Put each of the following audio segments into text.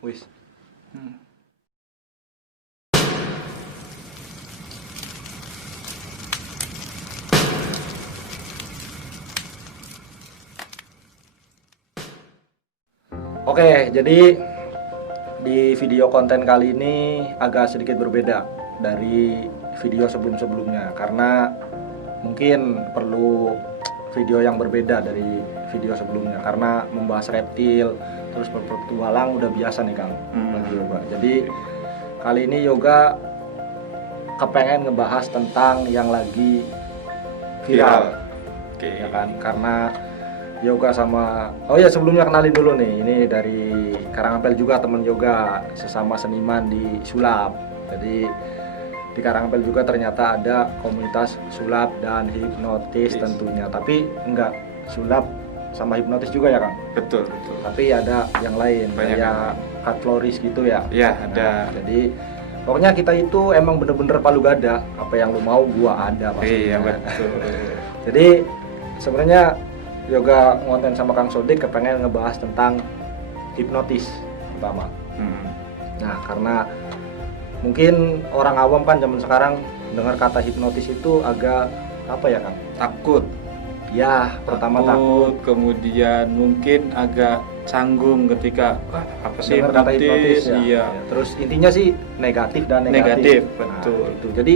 Wis. Oke, jadi di video konten kali ini agak sedikit berbeda dari video sebelum-sebelumnya karena mungkin perlu video yang berbeda dari video sebelumnya karena membahas reptil terus berpetualang udah biasa nih Kang bagi Yoga. Jadi kali ini Yoga kepengen ngebahas tentang yang lagi viral. Oke. Ya kan, karena Yoga sama sebelumnya kenalin dulu nih, ini dari Karangampel juga, temen Yoga sesama seniman di sulap. Jadi di Karangampel juga ternyata ada komunitas sulap dan hipnotis tentunya, tapi enggak sulap sama hipnotis juga ya Kang? Betul. Tapi ada yang lain, Banyak kayak cut floris gitu ya? Ya, ada. Jadi pokoknya kita itu emang bener-bener palu gada, apa yang lu mau gua ada pastinya. Iya, betul. Jadi sebenarnya Yoga ngonten sama Kang Sodik kepengen ngebahas tentang hipnotis pertama. Nah, karena mungkin orang awam kan zaman sekarang dengar kata hipnotis itu agak apa ya Kang? Takut. Ya, pertama takut. Kemudian mungkin agak canggung ketika apa sih Dengar kata hipnotis ya. Iya. Terus intinya sih negatif dan negatif. Betul. Nah, itu. Jadi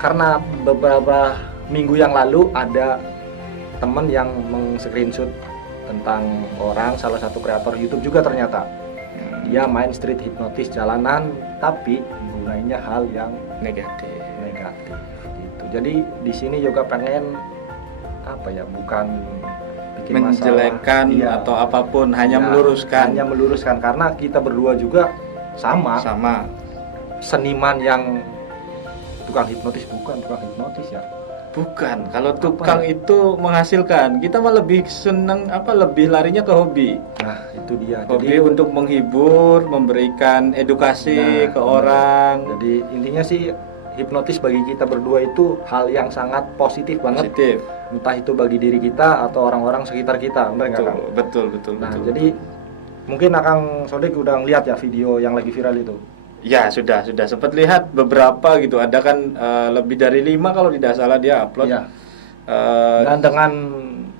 karena beberapa minggu yang lalu ada teman yang meng-screenshot tentang salah satu kreator YouTube juga ternyata dia main street hipnotis jalanan tapi gunainya hal yang Negatif. gitu. Jadi di sini juga pengen bukan bikin Menjelekkan masalah, atau apapun, hanya meluruskan. Hanya meluruskan karena kita berdua juga sama seniman yang tukang hipnotis ya. Bukan, kalau tukang itu menghasilkan, kita mah lebih seneng lebih larinya ke hobi. Nah, itu dia. Hobi untuk menghibur, memberikan edukasi ke orang. Jadi intinya sih hipnotis bagi kita berdua itu hal yang sangat positif banget. Entah itu bagi diri kita atau orang-orang sekitar kita, benar nggak Kang? Betul. Nah, jadi mungkin Kang Sodik udah ngeliat ya video yang lagi viral itu. Ya, sudah sempat lihat beberapa gitu. Ada kan lebih dari 5 kalau tidak salah dia upload. Iya. Dan dengan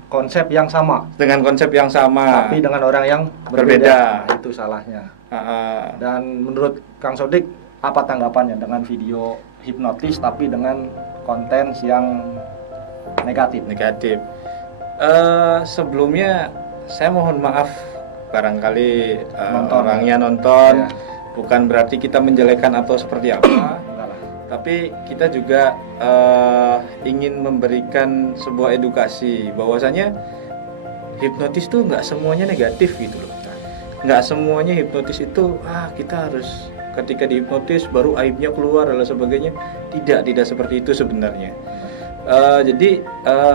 konsep yang sama. Tapi dengan orang yang berbeda. Nah, itu salahnya. Dan menurut Kang Sodik apa tanggapannya dengan video hipnotis tapi dengan konten yang negatif? Sebelumnya saya mohon maaf barangkali orangnya nonton. Ya. Bukan berarti kita menjelekan atau seperti apa, tapi kita juga ingin memberikan sebuah edukasi bahwasanya hipnotis tuh nggak semuanya negatif gitu loh. Nggak semuanya hipnotis itu kita harus ketika dihipnotis baru aibnya keluar dan sebagainya. Tidak seperti itu sebenarnya. Jadi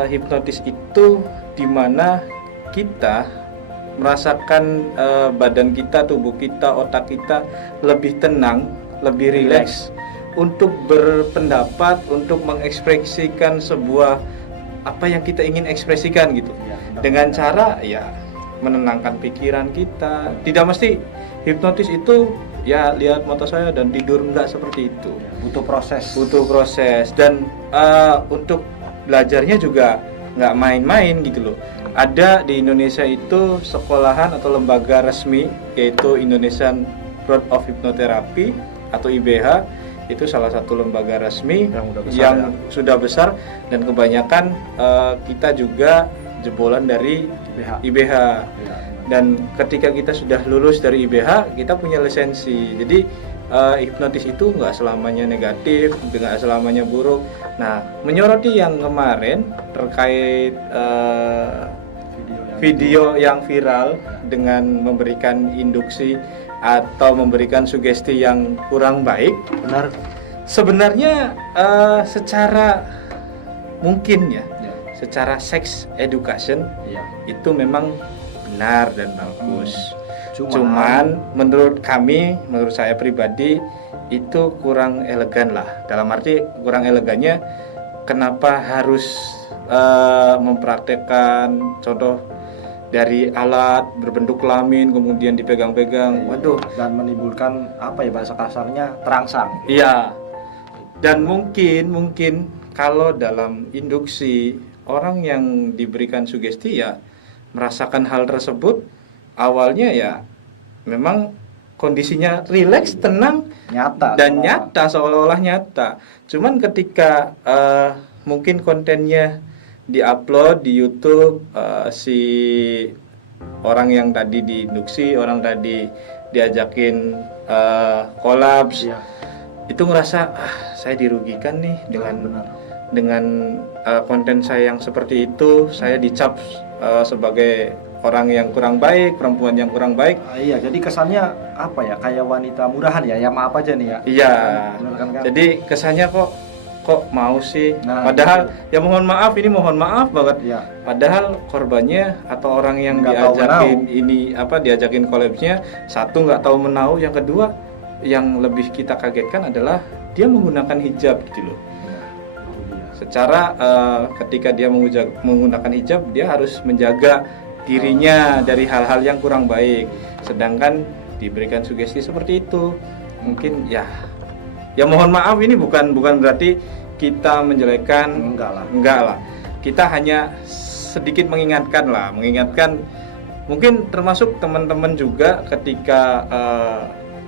hipnotis itu dimana kita merasakan badan kita, tubuh kita, otak kita lebih tenang, lebih rileks untuk berpendapat, untuk mengekspresikan sebuah apa yang kita ingin ekspresikan gitu. Dengan cara menenangkan pikiran kita. Tidak mesti hipnotis itu lihat mata saya dan tidur, enggak seperti itu. Butuh proses dan untuk belajarnya juga nggak main-main gitu loh. Ada di Indonesia itu sekolahan atau lembaga resmi yaitu Indonesian Board of Hypnotherapy atau IBH. Itu salah satu lembaga resmi yang sudah besar dan kebanyakan kita juga jebolan dari IBH. Dan ketika kita sudah lulus dari IBH, kita punya lisensi. Jadi hipnotis itu nggak selamanya negatif, nggak selamanya buruk. Nah, menyoroti yang kemarin terkait video yang viral dengan memberikan induksi atau memberikan sugesti yang kurang baik. Benar. Sebenarnya secara mungkin secara sex education itu memang benar dan bagus. Cuman menurut saya pribadi itu kurang elegan lah. Dalam arti kurang elegannya, kenapa harus mempraktekkan contoh dari alat berbentuk kelamin kemudian dipegang-pegang. Waduh, dan menimbulkan apa ya bahasa kasarnya terangsang. iya. Dan mungkin kalau dalam induksi orang yang diberikan sugesti ya merasakan hal tersebut awalnya ya memang kondisinya rileks, tenang, Nyata dan seolah-olah. nyata seolah-olah nyata. Cuman ketika mungkin kontennya diupload di YouTube, si orang yang tadi diinduksi, orang tadi diajakin kolaps, Iya. itu ngerasa saya dirugikan nih Benar. dengan konten saya yang seperti itu. Saya dicap sebagai orang yang kurang baik, perempuan yang kurang baik. Iya, jadi kesannya apa ya? Kayak wanita murahan ya. Ya maaf aja nih ya. Iya. Benar kan, Kak? Jadi kesannya kok mau sih. Nah, Padahal ya mohon maaf banget. Iya. Padahal korbannya atau orang yang Nggak tahu diajakin menau. ini diajakin collabsnya, satu nggak tahu menau, yang kedua yang lebih kita kagetkan adalah dia menggunakan hijab gitu loh. Secara ketika dia menggunakan hijab, dia harus menjaga dirinya dari hal-hal yang kurang baik. Sedangkan diberikan sugesti seperti itu, mungkin ya mohon maaf, ini bukan berarti kita menjelekkan, enggak lah. Kita hanya sedikit mengingatkan mungkin termasuk teman-teman juga ketika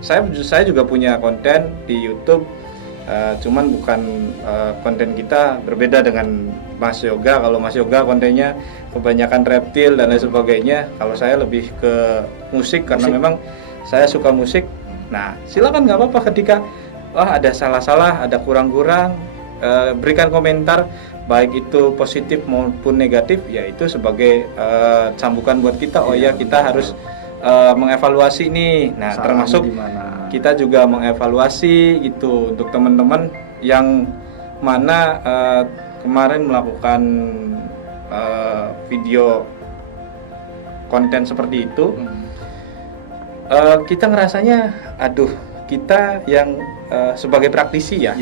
saya juga punya konten di YouTube. Cuman bukan konten kita berbeda dengan Mas Yoga. Kalau Mas Yoga kontennya kebanyakan reptil dan lain sebagainya. Kalau saya lebih ke musik karena memang saya suka musik. Nah, silakan, nggak apa-apa ketika ada salah-salah, ada kurang-kurang, berikan komentar, baik itu positif maupun negatif, ya itu sebagai cambukan buat kita. Oh ya, kita harus mengevaluasi nih. Nah, termasuk kita juga mengevaluasi gitu untuk teman-teman yang mana kemarin melakukan video konten seperti itu. Kita ngerasanya aduh, kita yang sebagai praktisi ya,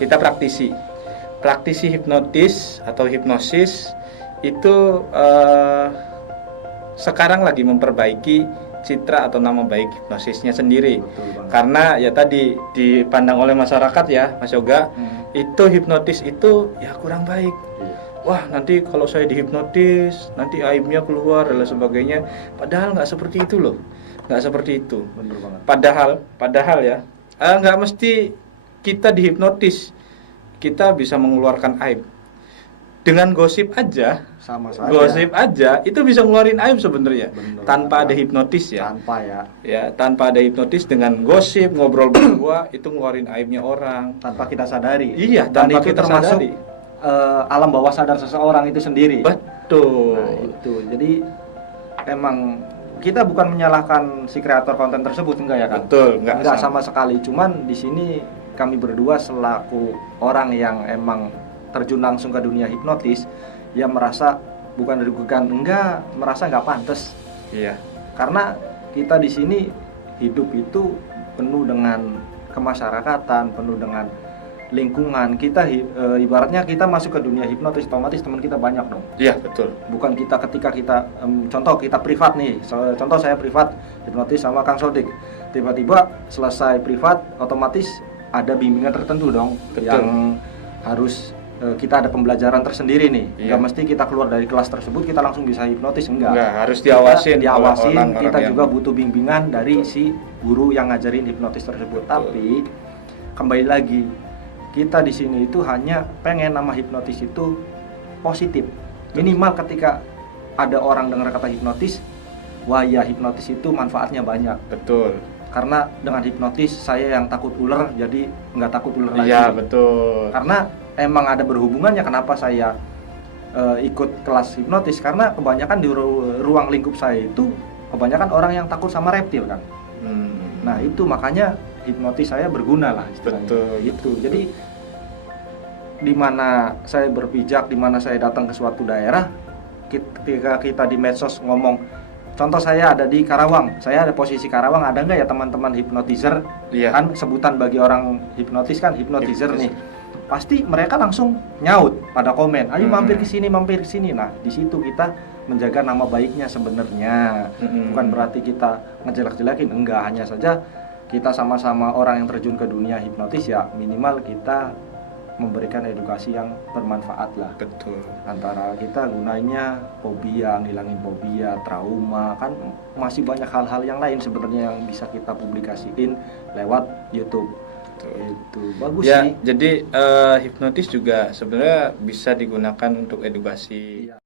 kita praktisi hipnotis atau hipnosis itu sekarang lagi memperbaiki citra atau nama baik hipnosisnya sendiri. Karena ya tadi dipandang oleh masyarakat ya, Mas Yoga, itu hipnotis itu ya kurang baik. Wah, nanti kalau saya dihipnotis nanti aibnya keluar dan lain sebagainya. Padahal nggak seperti itu loh, nggak seperti itu. Padahal ya nggak mesti kita dihipnotis kita bisa mengeluarkan aib. Dengan gosip aja, sama saja. Gosip aja itu bisa ngeluarin aib sebenarnya. Tanpa ada hipnotis ya. Tanpa ada hipnotis, dengan gosip, ngobrol berdua itu ngeluarin aibnya orang tanpa kita sadari. Iya, dan tanpa itu kita termasuk sadari. Alam bawah sadar seseorang itu sendiri. Betul. Nah, itu. Jadi emang kita bukan menyalahkan si kreator konten tersebut, enggak ya kan? Betul, enggak sama sekali. Cuman di sini kami berdua selaku orang yang emang terjun langsung ke dunia hipnotis, ya merasa bukan dirugikan, merasa nggak pantas. Iya. Karena kita di sini hidup itu penuh dengan kemasyarakatan, penuh dengan lingkungan. Kita ibaratnya kita masuk ke dunia hipnotis, otomatis teman kita banyak dong. Iya, betul. Bukan kita ketika kita contoh kita privat nih. Contoh saya privat hipnotis sama Kang Sodik. Tiba-tiba selesai privat, otomatis ada bimbingan tertentu dong. Betul. Yang harus kita ada pembelajaran tersendiri nih. Iya. Nggak mesti kita keluar dari kelas tersebut kita langsung bisa hipnotis, enggak. Harus diawasin. Kita juga butuh bimbingan dari si guru yang ngajarin hipnotis tersebut. Betul. Tapi kembali lagi, kita di sini itu hanya pengen nama hipnotis itu positif. Minimal ketika ada orang dengar kata hipnotis, wah ya hipnotis itu manfaatnya banyak. Betul. Karena dengan hipnotis saya yang takut ular jadi nggak takut ular lagi. Iya, betul. Karena emang ada berhubungannya kenapa saya ikut kelas hipnotis, karena kebanyakan di ruang lingkup saya itu kebanyakan orang yang takut sama reptil kan. Nah itu makanya hipnotis saya berguna lah istilahnya. Betul. Itu jadi di mana saya berpijak, di mana saya datang ke suatu daerah, ketika kita di medsos ngomong, contoh saya ada di Karawang, saya ada posisi Karawang, ada nggak ya teman-teman hipnotizer? Iya. Kan sebutan bagi orang hipnotis kan hipnotizer nih. Pasti mereka langsung nyaut pada komen, ayo mampir ke sini. Nah di situ kita menjaga nama baiknya sebenarnya. Bukan berarti kita ngejelek-jelekin, enggak, hanya saja kita sama-sama orang yang terjun ke dunia hipnotis ya minimal kita memberikan edukasi yang bermanfaat lah. Betul. Antara kita gunainnya fobia, ngilangin fobia, trauma, kan masih banyak hal-hal yang lain sebenarnya yang bisa kita publikasiin lewat YouTube. Itu bagus ya, sih. Jadi hipnotis juga sebenarnya bisa digunakan untuk edukasi. Iya.